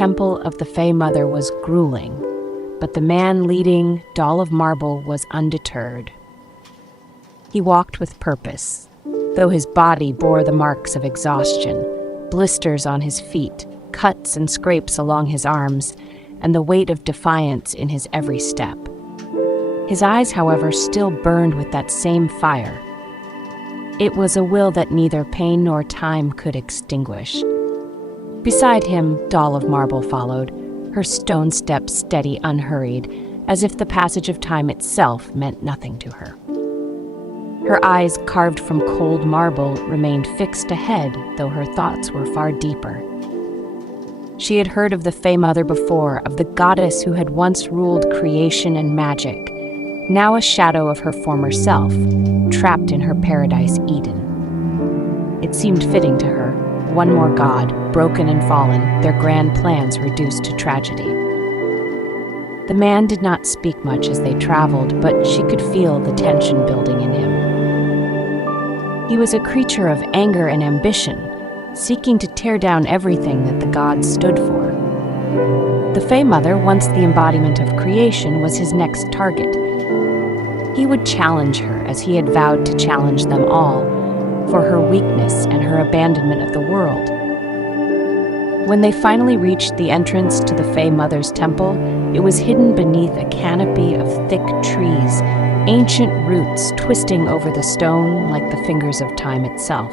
temple of the Fey Mother was grueling, but the man leading Doll of Marble was undeterred. He walked with purpose, though his body bore the marks of exhaustion, blisters on his feet, cuts and scrapes along his arms, and the weight of defiance in his every step. His eyes, however, still burned with that same fire. It was a will that neither pain nor time could extinguish. Beside him, Doll of Marble followed, her stone steps steady, unhurried, as if the passage of time itself meant nothing to her. Her eyes, carved from cold marble, remained fixed ahead, though her thoughts were far deeper. She had heard of the Fey Mother before, of the goddess who had once ruled creation and magic, now a shadow of her former self, trapped in her paradise Eden. It seemed fitting to her, one more god, broken and fallen, their grand plans reduced to tragedy. The man did not speak much as they traveled, but she could feel the tension building in him. He was a creature of anger and ambition, seeking to tear down everything that the gods stood for. The Fey Mother, once the embodiment of creation, was his next target. He would challenge her as he had vowed to challenge them all, for her weakness and her abandonment of the world. When they finally reached the entrance to the Fey Mother's temple, it was hidden beneath a canopy of thick trees, ancient roots twisting over the stone like the fingers of time itself.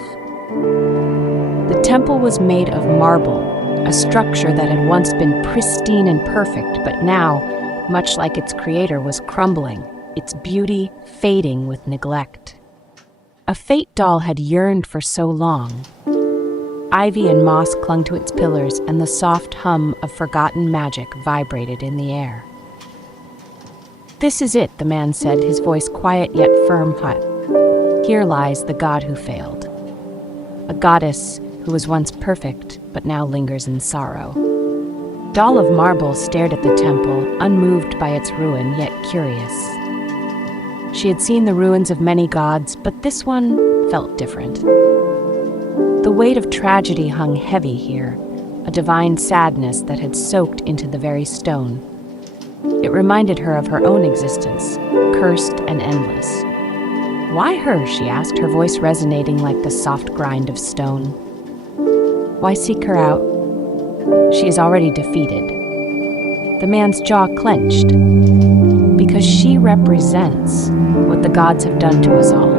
The temple was made of marble, a structure that had once been pristine and perfect, but now, much like its creator, was crumbling, its beauty fading with neglect. A fate doll had yearned for so long. Ivy and moss clung to its pillars, and the soft hum of forgotten magic vibrated in the air. "This is it," the man said, his voice quiet yet firm. "Here lies the god who failed. A goddess who was once perfect, but now lingers in sorrow." Doll of Marble stared at the temple, unmoved by its ruin, yet curious. She had seen the ruins of many gods, but this one felt different. The weight of tragedy hung heavy here, a divine sadness that had soaked into the very stone. It reminded her of her own existence, cursed and endless. "Why her?" she asked, her voice resonating like the soft grind of stone. "Why seek her out? She is already defeated." The man's jaw clenched. "Because she represents what the gods have done to us all.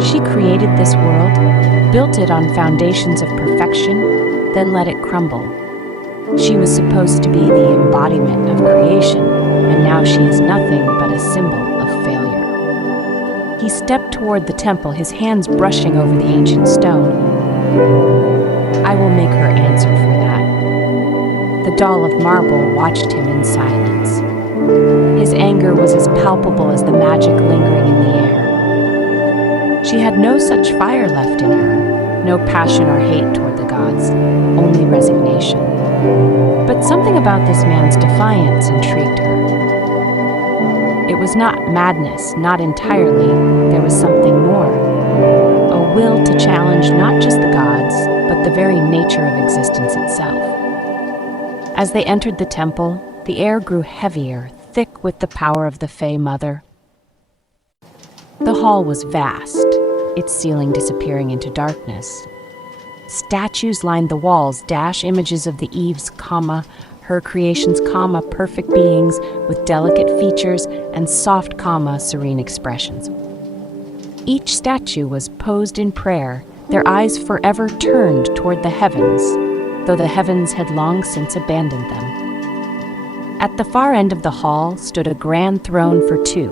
She created this world, built it on foundations of perfection, then let it crumble. She was supposed to be the embodiment of creation, and now she is nothing but a symbol of failure." He stepped toward the temple, his hands brushing over the ancient stone. "I will make her answer for that." The Doll of Marble watched him in silence. His anger was as palpable as the magic lingering in the air. She had no such fire left in her, no passion or hate toward the gods, only resignation. But something about this man's defiance intrigued her. It was not madness, not entirely. There was something more. A will to challenge not just the gods, but the very nature of existence itself. As they entered the temple, the air grew heavier, thick with the power of the Fey Mother. The hall was vast, its ceiling disappearing into darkness. Statues lined the walls, images of the Eves, her creations, perfect beings with delicate features and soft, serene expressions. Each statue was posed in prayer, their eyes forever turned toward the heavens, though the heavens had long since abandoned them. At the far end of the hall stood a grand throne for two,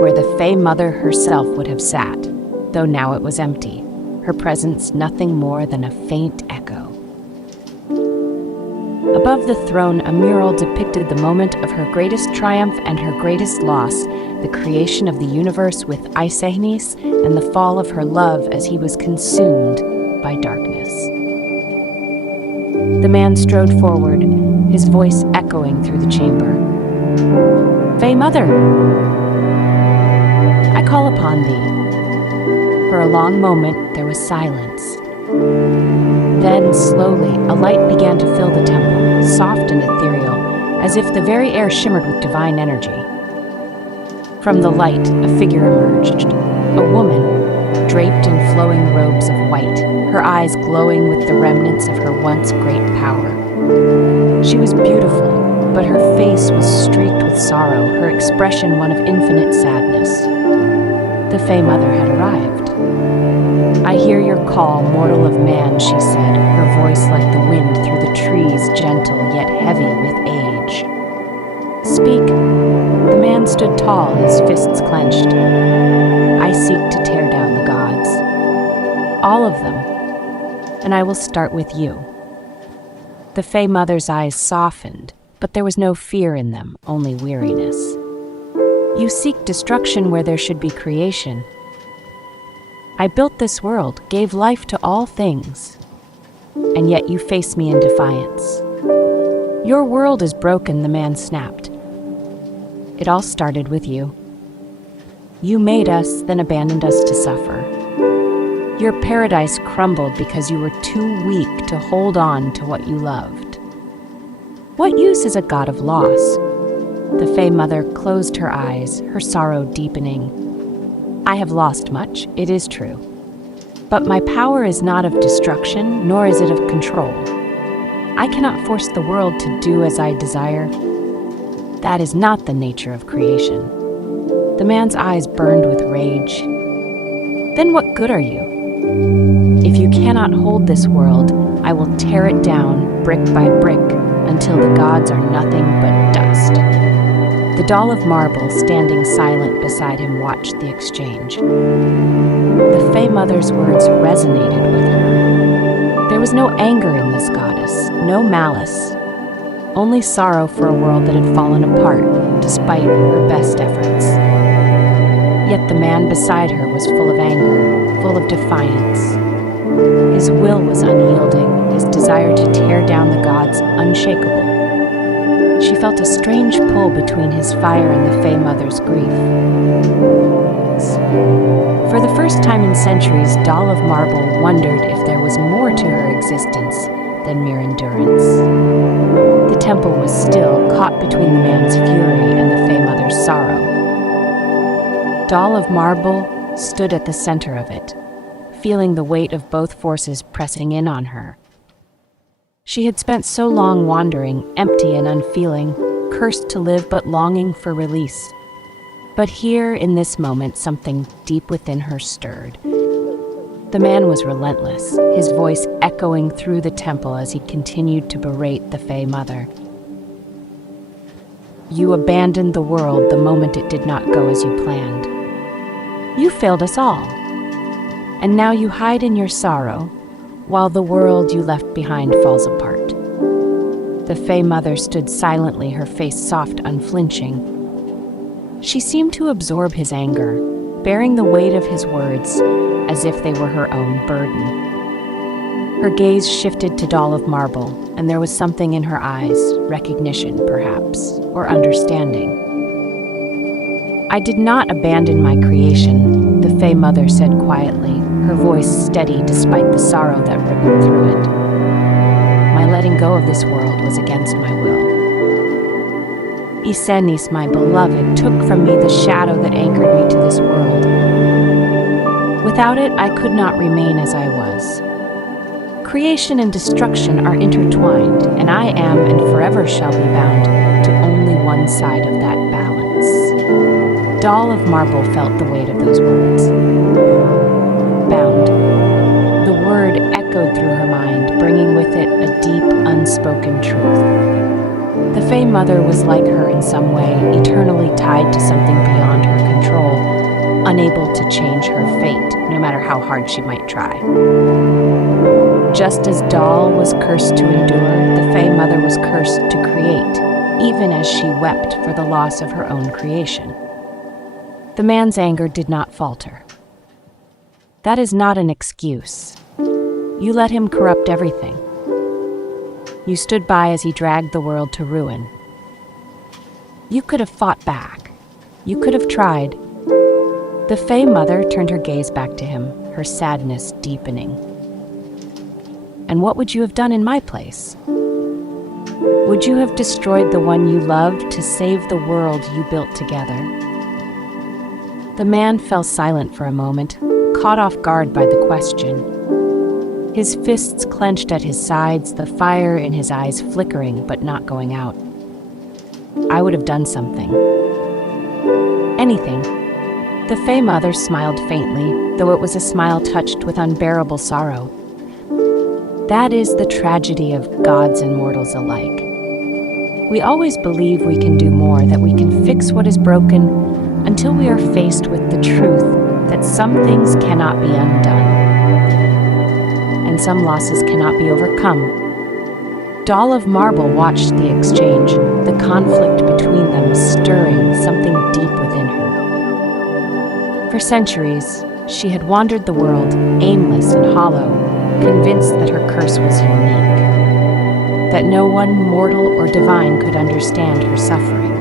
where the Fey Mother herself would have sat, though now it was empty, her presence nothing more than a faint echo. Above the throne, a mural depicted the moment of her greatest triumph and her greatest loss, the creation of the universe with Aisehnis and the fall of her love as he was consumed by darkness. The man strode forward, his voice echoing through the chamber. "Fey Mother, I call upon thee." For a long moment, there was silence. Then, slowly, a light began to fill the temple, soft and ethereal, as if the very air shimmered with divine energy. From the light, a figure emerged, a woman, draped in flowing robes of white, her eyes glowing with the remnants of her once great power. She was beautiful, but her face was streaked with sorrow, her expression one of infinite sadness. The Fey Mother had arrived. "I hear your call, mortal of man," she said, her voice like the wind through the trees, gentle yet heavy with age. "Speak." The man stood tall, his fists clenched. "I seek to tear down the gods. All of them. And I will start with you." The Fey Mother's eyes softened, but there was no fear in them, only weariness. "You seek destruction where there should be creation. I built this world, gave life to all things, and yet you face me in defiance. Your world is broken," the man snapped. "It all started with you. You made us, then abandoned us to suffer. Your paradise crumbled because you were too weak to hold on to what you loved. What use is a god of loss?" The Fey Mother closed her eyes, her sorrow deepening. "I have lost much, it is true. But my power is not of destruction, nor is it of control. I cannot force the world to do as I desire. That is not the nature of creation." The man's eyes burned with rage. "Then what good are you? If you cannot hold this world, I will tear it down brick by brick until the gods are nothing but dust." The doll of marble, standing silent beside him, watched the exchange. The Fey Mother's words resonated with her. There was no anger in this goddess, no malice, only sorrow for a world that had fallen apart despite her best efforts. Yet the man beside her was full of anger, full of defiance. His will was unyielding, his desire to tear down the gods unshakable. She felt a strange pull between his fire and the Fey Mother's grief. For the first time in centuries, Doll of Marble wondered if there was more to her existence than mere endurance. The temple was still, caught between the man's fury and the Fey Mother's sorrow. Doll of Marble stood at the center of it, feeling the weight of both forces pressing in on her. She had spent so long wandering, empty and unfeeling, cursed to live but longing for release. But here, in this moment, something deep within her stirred. The man was relentless, his voice echoing through the temple as he continued to berate the Fey Mother. "You abandoned the world the moment it did not go as you planned. You failed us all. And now you hide in your sorrow, while the world you left behind falls apart." The Fey Mother stood silently, her face soft, unflinching. She seemed to absorb his anger, bearing the weight of his words as if they were her own burden. Her gaze shifted to Doll of Marble, and there was something in her eyes, recognition perhaps, or understanding. "I did not abandon my creation," the Fey Mother said quietly, her voice steady despite the sorrow that rippled through it. "My letting go of this world was against my will. Isenis, my beloved, took from me the shadow that anchored me to this world. Without it, I could not remain as I was. Creation and destruction are intertwined, and I am and forever shall be bound to only one side of that balance." Doll of Marble felt the weight of those words. Bound. The word echoed through her mind, bringing with it a deep, unspoken truth. The Fey Mother was like her in some way, eternally tied to something beyond her control, unable to change her fate, no matter how hard she might try. Just as Doll was cursed to endure, the Fey Mother was cursed to create, even as she wept for the loss of her own creation. The man's anger did not falter. "That is not an excuse. You let him corrupt everything. You stood by as he dragged the world to ruin. You could have fought back. You could have tried." The Fey Mother turned her gaze back to him, her sadness deepening. "And what would you have done in my place?" Would you have destroyed the one you loved to save the world you built together? The man fell silent for a moment, caught off guard by the question. His fists clenched at his sides, the fire in his eyes flickering but not going out. I would have done something. Anything. The Fey Mother smiled faintly, though it was a smile touched with unbearable sorrow. That is the tragedy of gods and mortals alike. We always believe we can do more, that we can fix what is broken, until we are faced with the truth that some things cannot be undone, and some losses cannot be overcome. Doll of Marble watched the exchange, the conflict between them stirring something deep within her. For centuries, she had wandered the world, aimless and hollow, convinced that her curse was unique, that no one mortal or divine could understand her suffering.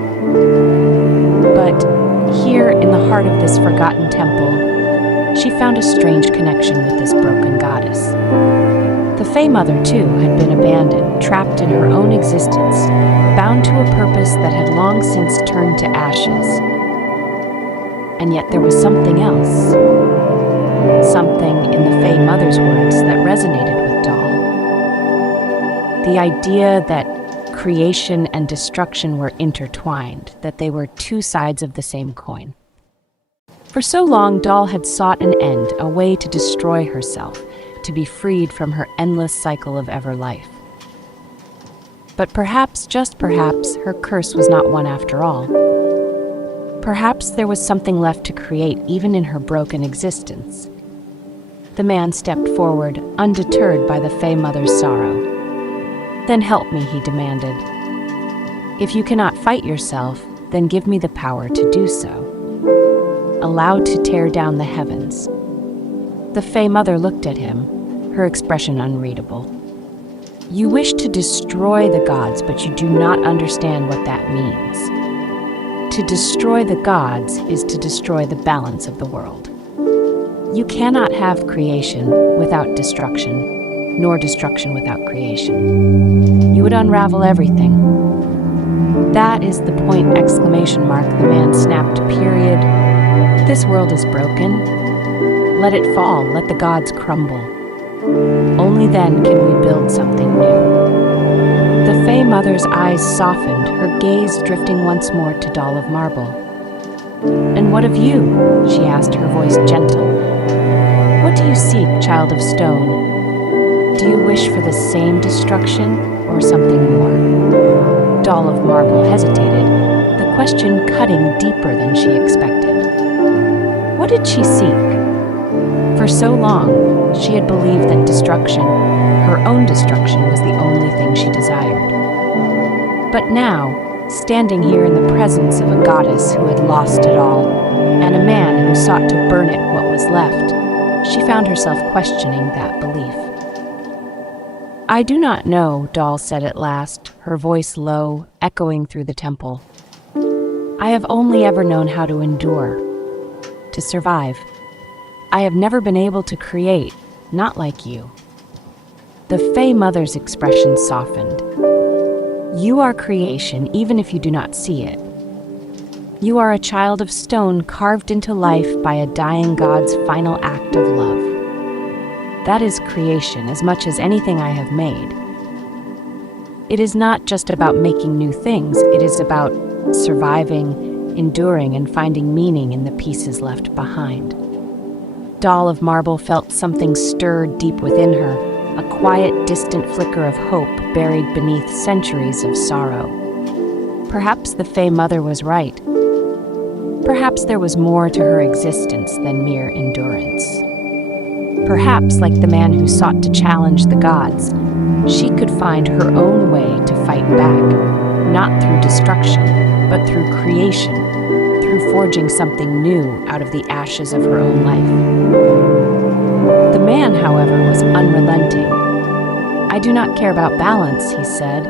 But here, in the heart of this forgotten temple, she found a strange connection with this broken goddess. The Fey Mother, too, had been abandoned, trapped in her own existence, bound to a purpose that had long since turned to ashes. And yet there was something else. Something in the Fey Mother's words that resonated with Doll. The idea that creation and destruction were intertwined, that they were two sides of the same coin. For so long, Doll had sought an end, a way to destroy herself, to be freed from her endless cycle of ever life. But perhaps, just perhaps, her curse was not one after all. Perhaps there was something left to create even in her broken existence. The man stepped forward, undeterred by the Fey Mother's sorrow. "Then help me," he demanded. "If you cannot fight yourself, then give me the power to do so. Allowed to tear down the heavens." The Fey Mother looked at him, her expression unreadable. "You wish to destroy the gods, but you do not understand what that means. To destroy the gods is to destroy the balance of the world. You cannot have creation without destruction, nor destruction without creation. You would unravel everything." "That is the point!" exclamation mark. The man snapped, period. "This world is broken. Let it fall, let the gods crumble. Only then can we build something new." The Fey Mother's eyes softened, her gaze drifting once more to Doll of Marble. "And what of you?" she asked, her voice gentle. "What do you seek, child of stone? Do you wish for the same destruction or something more?" Doll of Marble hesitated, the question cutting deeper than she expected. What did she seek? For so long, she had believed that destruction, her own destruction, was the only thing she desired. But now, standing here in the presence of a goddess who had lost it all, and a man who sought to burn it what was left, she found herself questioning that belief. "I do not know," Doll said at last, her voice low, echoing through the temple. "I have only ever known how to endure, to survive. I have never been able to create, not like you." The Fey Mother's expression softened. "You are creation, even if you do not see it. You are a child of stone carved into life by a dying god's final act of love. That is creation as much as anything I have made. It is not just about making new things, it is about surviving, enduring, and finding meaning in the pieces left behind." Doll of Marble felt something stir deep within her, a quiet, distant flicker of hope buried beneath centuries of sorrow. Perhaps the Fey Mother was right. Perhaps there was more to her existence than mere endurance. Perhaps, like the man who sought to challenge the gods, she could find her own way to fight back, not through destruction, but through creation, through forging something new out of the ashes of her own life. The man, however, was unrelenting. "I do not care about balance," he said.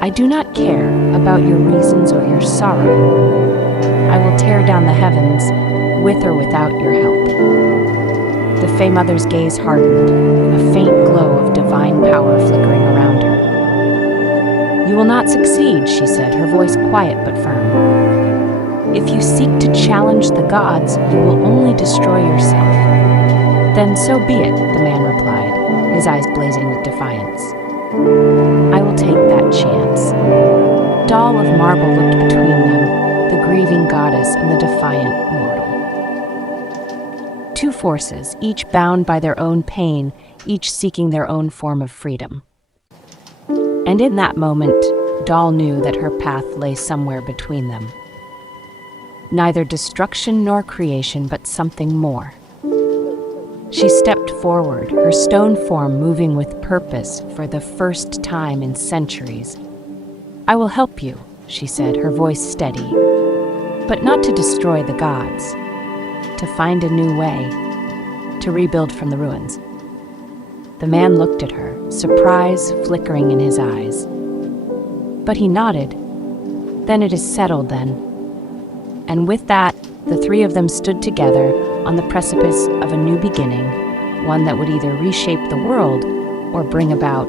"I do not care about your reasons or your sorrow. I will tear down the heavens, with or without your help." The Fey Mother's gaze hardened, a faint glow of divine power flickering around her. "You will not succeed," she said, her voice quiet but firm. "If you seek to challenge the gods, you will only destroy yourself." "Then so be it," the man replied, his eyes blazing with defiance. "I will take that chance." Doll of Marble looked between them, the grieving goddess and the defiant mortal. Two forces, each bound by their own pain, each seeking their own form of freedom. And in that moment, Doll knew that her path lay somewhere between them. Neither destruction nor creation, but something more. She stepped forward, her stone form moving with purpose for the first time in centuries. "I will help you," she said, her voice steady, "but not to destroy the gods, to find a new way, to rebuild from the ruins." The man looked at her, surprise flickering in his eyes. But he nodded. "Then it is settled, then." And with that, the three of them stood together on the precipice of a new beginning, one that would either reshape the world or bring about